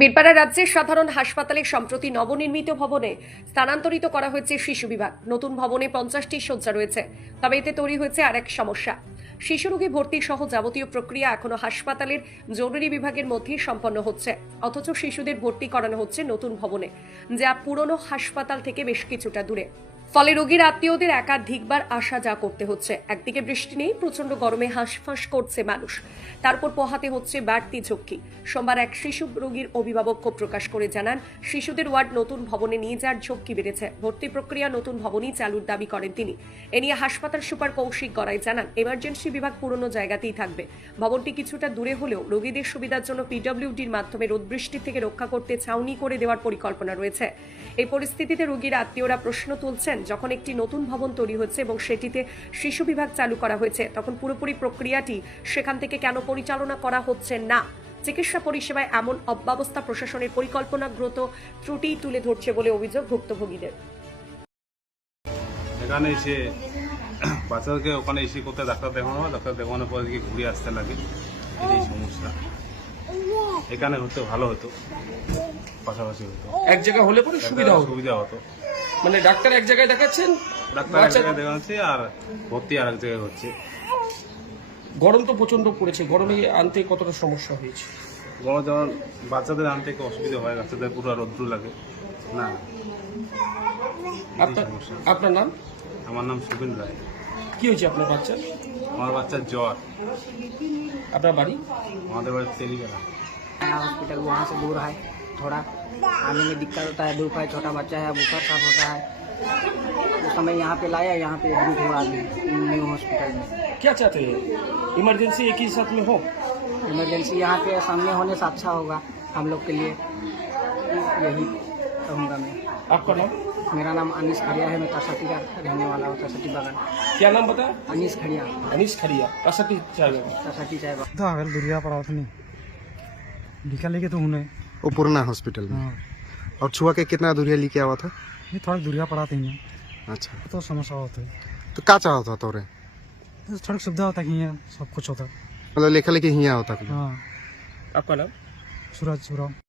বীরপাড়া রাজ্যের সাধারণ হাসপাতালে সম্প্রতি নবনির্মিত ভবনে স্থানান্তরিত করা হয়েছে শিশু বিভাগ। নতুন ভবনে 50টি শয্যা রয়েছে, তবে এতে তৈরি হয়েছে আরেক সমস্যা। শিশু রোগী ভর্তি সহ যাবতীয় প্রক্রিয়া এখনো হাসপাতালের জরুরি বিভাগের মধ্যেই সম্পন্ন হচ্ছে, অথচ শিশুদের ভর্তি করানো হচ্ছে নতুন ভবনে, যা পুরনো হাসপাতাল থেকে বেশ কিছুটা দূরে। ফলে রোগীর আত্মীয়দের একাধিকবার আসা যা করতে হচ্ছে। একদিকে বৃষ্টি নেই, প্রচন্ড গরমে হাঁসফাঁস করছে মানুষ, তারপর পোহাতে হচ্ছে বাড়তি ঝক্কি। সোমবার এক শিশু রোগীর অভিভাবক ক্ষোভ প্রকাশ করে জানান, শিশুদের ওয়ার্ড নতুন ভবনে নিয়ে যাওয়ার ঝক্কি বেড়েছে। ভর্তি প্রক্রিয়া নতুন ভবনই চালুর দাবি করেন তিনি। এ নিয়ে হাসপাতাল সুপার কৌশিক গড়াই জানান, এমার্জেন্সি বিভাগ পুরনো জায়গাতেই থাকবে। ভবনটি কিছুটা দূরে হলেও রোগীদের সুবিধার জন্য পিডব্লিউডির মাধ্যমে রোদ বৃষ্টি থেকে রক্ষা করতে ছাউনি করে দেওয়ার পরিকল্পনা রয়েছে। এই পরিস্থিতিতে রোগীর আত্মীয়রা প্রশ্ন তুলছেন, যখন একটি নতুন ভবন তৈরি হচ্ছে এবং সেটিতে শিশু বিভাগ চালু করা হয়েছে, তখন পুরোপুরি প্রক্রিয়াটি সেখান থেকে কেন পরিচালনা করা হচ্ছে না? চিকিৎসা পরিষেবায় এমন অব্যবস্থা প্রশাসনের পরিকল্পনাগত ত্রুটি তুলে ধরছে বলে অভিযোগ ভুক্তভোগীদের। এখানে এসে বাচ্চাদেরকে ওখানে এসে কোথায় ডাক্তার দেখানো হয়, ডাক্তার দেখানোর পর দিকে ঘুরে আসতে লাগে, এই সমস্যা। এখানে হতে ভালো হতো, পাশাপাশি হতো, এক জায়গা হলে পরে সুবিধা হতো। মানে ডাক্তার এক জায়গায় দেখাচ্ছেন, ডাক্তার এক জায়গায় দেখাচ্ছে আর ভর্তি আর এক জায়গায় হচ্ছে। গরম তো প্রচন্ড পড়েছে, গরমে আনতে কতটা সমস্যা হয়েছে? বড় যেমন বাচ্চাদের আনতে একটু অসুবিধা হয়, বাচ্চাদের পুরো রৌদ্র লাগে না। আপনার নাম? আমার নাম সুবিন রায়। কি হয়েছে আপনার বাচ্চার? আমার বাচ্চার জ্বর। আপনার বাড়ি? আমাদের বাড়ি তেলিগেলা। हॉस्पिटल वहाँ से दूर है, थोड़ा आने में दिक्कत होता है, धूप है, छोटा बच्चा है, बुखार साफ होता है। उस समय यहाँ पे लाया, यहाँ पे एडमिट हुआ अभी न्यू हॉस्पिटल में। क्या चाहते हैं? इमरजेंसी एक ही साथ में हो? इमरजेंसी यहाँ पे सामने होने से अच्छा होगा हम लोग के लिए, यही कहूँगा मैं। आपका नाम? मेरा नाम अनीस खड़िया है, मैं तरसठी का रहने वाला हूँ, तरसठी बागान। क्या नाम बताया? अनीस खड़िया, अनीस खड़िया, असटी चाहिए। तरसठी चाय बागान। तो अगर दुरिया पड़ा था नहीं लिखा लेके तो उन्हें वो पुराना हॉस्पिटल में। हाँ, और छुआ के कितना दूरिया लेके आवा था? ये थोड़ा दुरिया पड़ा था इन्हें, अच्छा, तो समस्या होता है। तो क्या चाहा था तोरे? तो थोड़ी सुविधा होता है कि यहाँ सब कुछ होता है। मतलब लेखा लेके हिया होता। हाँ, आपका नाम? सूरज सूरज।